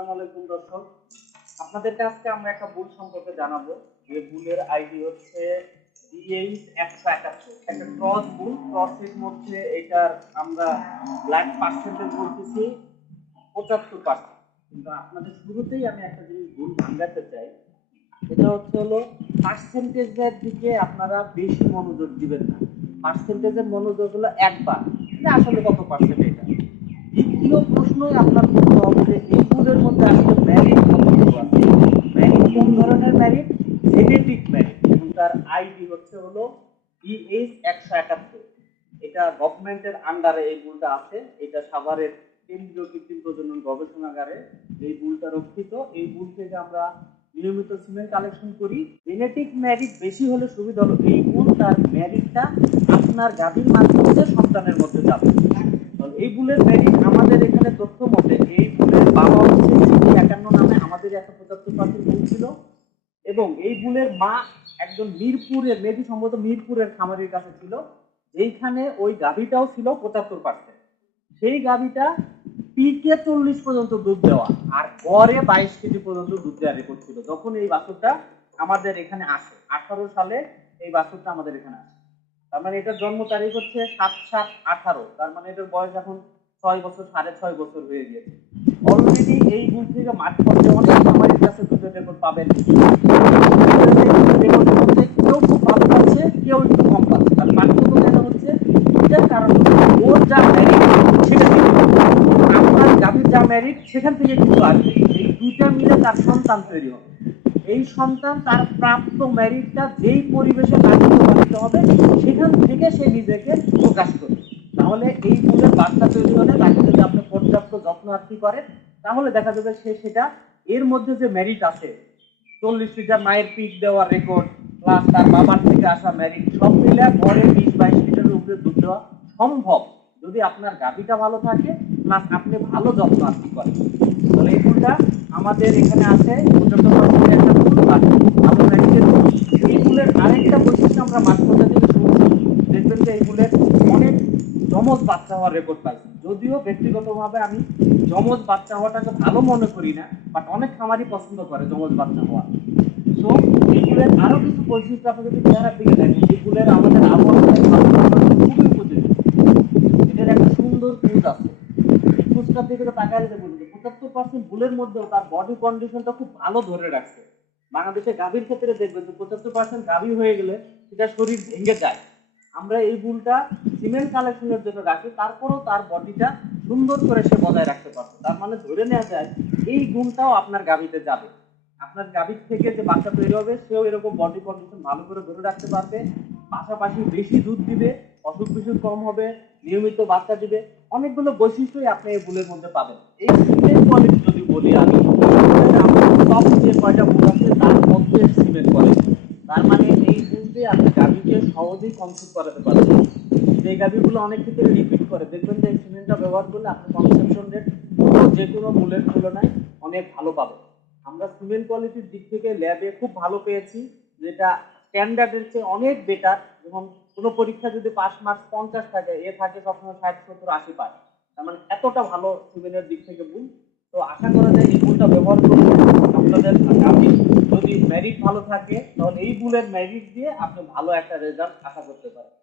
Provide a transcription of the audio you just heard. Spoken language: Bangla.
আসসালামু আলাইকুম, দর্শক। আপনাদেরকে আজকে আমরা একটা বুল সম্পর্কে জানাব। যে বুলের আইডি হচ্ছে ডিএইচ একশো একাত্তর একটা ক্রস বুল ক্রসের মধ্যে এটার আমরা ব্ল্যাক পার্সেন্টেজ বলতেছি, পঁচাত্তর পার্সেন্ট কিন্তু আপনাদের শুরুতেই আমি একটা জিনিস ভুল ভাঙাতে চাই এটা হচ্ছে হলো পার্সেন্টেজের দিকে আপনারা বেশি মনোযোগ দিবেন না। পার্সেন্টেজের মনোযোগ হলো একবার। আসলে কত পার্সেন্ট এটা? দ্বিতীয় প্রশ্নই আপনার করতে হবে যে এই বুলের মধ্যে আসলে ম্যারিট কতগুলো আছে ম্যারিট কোন ধরনের ম্যারিট জেনেটিক ম্যারিট এবং তার আইডি হচ্ছে হলো ইএইচ একশো একাত্তর। এটা গভর্নমেন্টের আন্ডারে এই বুলটা আছে। এটা সাভারের কেন্দ্রীয় কৃত্রিম প্রজনন গবেষণাগারে এই বুলটা রক্ষিত। এই বুল থেকে আমরা নিয়মিত সিমেন্ট কালেকশন করি। জেনেটিক ম্যারিট বেশি হলে সুবিধা হলো এই বুল তার ম্যারিটটা আপনার গাভীর মাধ্যমে সন্তানের মধ্যে যাবে। এই বুলের ম্যারিট আমাদের এখানে তথ্য মতে এই বুলের বাবা হচ্ছে একান্ন নামে আমাদের একশো পঁচাত্তর পার্সেন্ট বুল ছিল। এবং এই বুলের মা একজন মিরপুরের মেবি সম্ভবত মিরপুরের খামারির কাছে ছিল, যেইখানে ওই গাভীটাও ছিল পঁচাত্তর পার্সেন্ট সেই গাভীটা পিকে চল্লিশ পর্যন্ত দুধ দেওয়া, আর গড়ে বাইশ কেজি পর্যন্ত দুধ দেওয়ার রেকর্ড ছিল। যখন এই বাছুরটা আমাদের এখানে আসে। আঠারো সালে এই বাছুরটা আমাদের এখানে আসে। তার মানে এটার জন্ম তারিখ হচ্ছে সাত সাত আঠারো। তার মানে এটার বয়স এখন ছয় বছর, সাড়ে ছয় বছর হয়ে গিয়েছে। অলরেডি এই বুথ থেকে মাঠ পর্যায়ে অনেক খামারের কাছে দুধের রেকর্ড পাবেন। কেউ খুব ভালো পাচ্ছে, কেউ একটু কম পাচ্ছে। তার পার্থক্য দেখা হচ্ছে, এটার কারণ ওর যা ম্যারিট সেটা গাভীর যা সেখান থেকে কিন্তু আসবে। এই দুইটা মিলে তার সন্তান তৈরি হবে। এই সন্তান তার প্রাপ্ত ম্যারিটটা যেই পরিবেশে হবে, সেখান থেকে সে নিজেকে প্রকাশ করবে। তাহলে এই ফুলের বাচ্চা তৈরি হলে তাকে যদি আপনি পর্যাপ্ত যত্ন আত্মি করেন, তাহলে দেখা যাবে সে সেটা এর মধ্যে যে মেরিট আছে, চল্লিশ লিটার মায়ের পিক দেওয়ার রেকর্ড প্লাস তার বাবার থেকে আসা মেরিট সব মিলে ঘরে বিশ বাইশ লিটারের উপরে দুধ দেওয়া সম্ভব যদি আপনার গাভীটা ভালো থাকে প্লাস আপনি ভালো যত্ন আত্মি করেন তাহলে এই ফুলটা আমাদের এখানে আছে একটা ফুল। এই ফুলের আরেকটা বৈশিষ্ট্য আমরা মাঠ পর্যায়ে থেকে শুনছি দেখবেন যে এই ফুলের অনেক যমজ বাচ্চা হওয়ার রেকর্ড পাইছি। যদিও ব্যক্তিগতভাবে আমি যমজ বাচ্চা হওয়াটাকে ভালো মনে করি না বাট অনেক খামারই পছন্দ করে যমজ বাচ্চা হওয়া। সো এই ফুলের আরও কিছু বৈশিষ্ট্য আপনি যদি চেহারার দিকে দেখেন, এই আমাদের আবহাওয়া খুবই উপযোগী। এটার একটা সুন্দর ফুল আছে। ফুলটার দিকে তাকালে দেখবেন যে পঁচাত্তর পার্সেন্ট ফুলের মধ্যেও তার বডি কন্ডিশনটা খুব ভালো ধরে রাখছে। বাংলাদেশে গাভীর ক্ষেত্রে দেখবেন যে পঁচাত্তর পার্সেন্ট গাভী হয়ে গেলে সেটা শরীর ভেঙে যায়। আমরা এই বুলটা সিমেন্ট কালেকশনের জন্য রাখি, তারপরেও তার বডিটা সুন্দর করে সে বজায় রাখতে পারবে। তার মানে ধরে নেওয়া যায়, এই গুণটাও আপনার গাভীতে যাবে। আপনার গাভীর থেকে যে বাচ্চা তৈরি হবে, সেও এরকম বডি কন্ডিশন ভালো করে ধরে রাখতে পারবে, পাশাপাশি বেশি দুধ দিবে, অসুখ বিসুখ কম হবে, নিয়মিত বাচ্চা দিবে, অনেকগুলো বৈশিষ্ট্যই আপনি এই বুলের মধ্যে পাবেন। এই সিমেন্ট কোয়ালিটি যদি বলি আমি টপ যে কয়টা বুল আছে, তার মধ্যে সিমেন্ট কোয়ালিটি তার মানে এই বুঝতে আপনি গাভীকে সহজেই কনসিভ করাতে পারবেন যে গাভীগুলো অনেক ক্ষেত্রে রিপিট করে। দেখবেন যে সিমেন্টটা ব্যবহার করলে আপনি কনসেপশন রেট যে কোনো মূলের তুলনায় অনেক ভালো পাবেন। আমরা সিমেন্ট কোয়ালিটির দিক থেকে ল্যাবে খুব ভালো পেয়েছি, যেটা স্ট্যান্ডার্ডের চেয়ে অনেক বেটার যেমন কোনো পরীক্ষা যদি পাস মার্কস পঞ্চাশ থাকে, এ থাকে সবসময় ষাট, সত্তর, আশি পায়। তার মানে এতটা ভালো সিমেন্টের দিক থেকে বুল তো আশা করা যায় এই বুলটা ব্যবহার করলে আপনাদের মেরিট ভালো থাকে, তাহলে এই বুলের মেরিট দিয়ে আপনি ভালো একটা রেজাল্ট আশা করতে পারেন।